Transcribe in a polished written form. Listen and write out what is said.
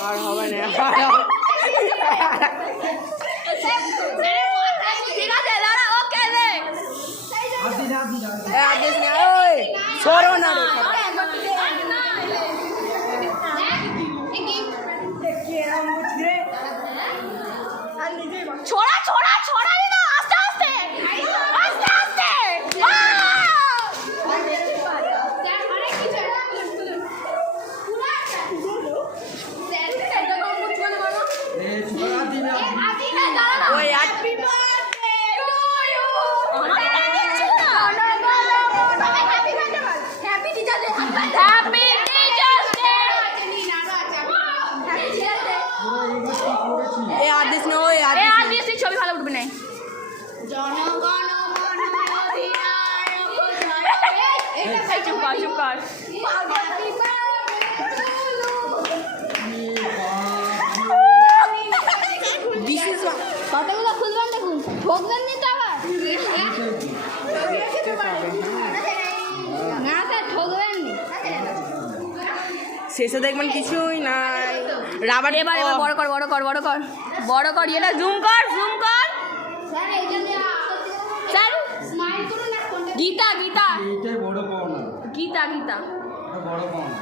আর হবে না ঠিক আছে দাঁড়া ওকে দে আদেশ না ওই সরো না ছোড়া ছোড়া ছড়াই না আস্তে আস্তে আস্তে আস্তে ওই আদেশ না ওই আদেশ ছবি ভালো উঠবে না চুপ কর চুপ কর কতগুলো খুলবেন দেখুন ঠকবেন নি তো আবার না স্যার ঠকবেন নি শেষে দেখবেন কিছুই নাই রাবার এবার বড় কর বড় কর বড় কর বড় কর এটা জুম কর স্যার গীতা গীতা এইটাই বড় পাওনা গীতা গীতা বড় পাওনা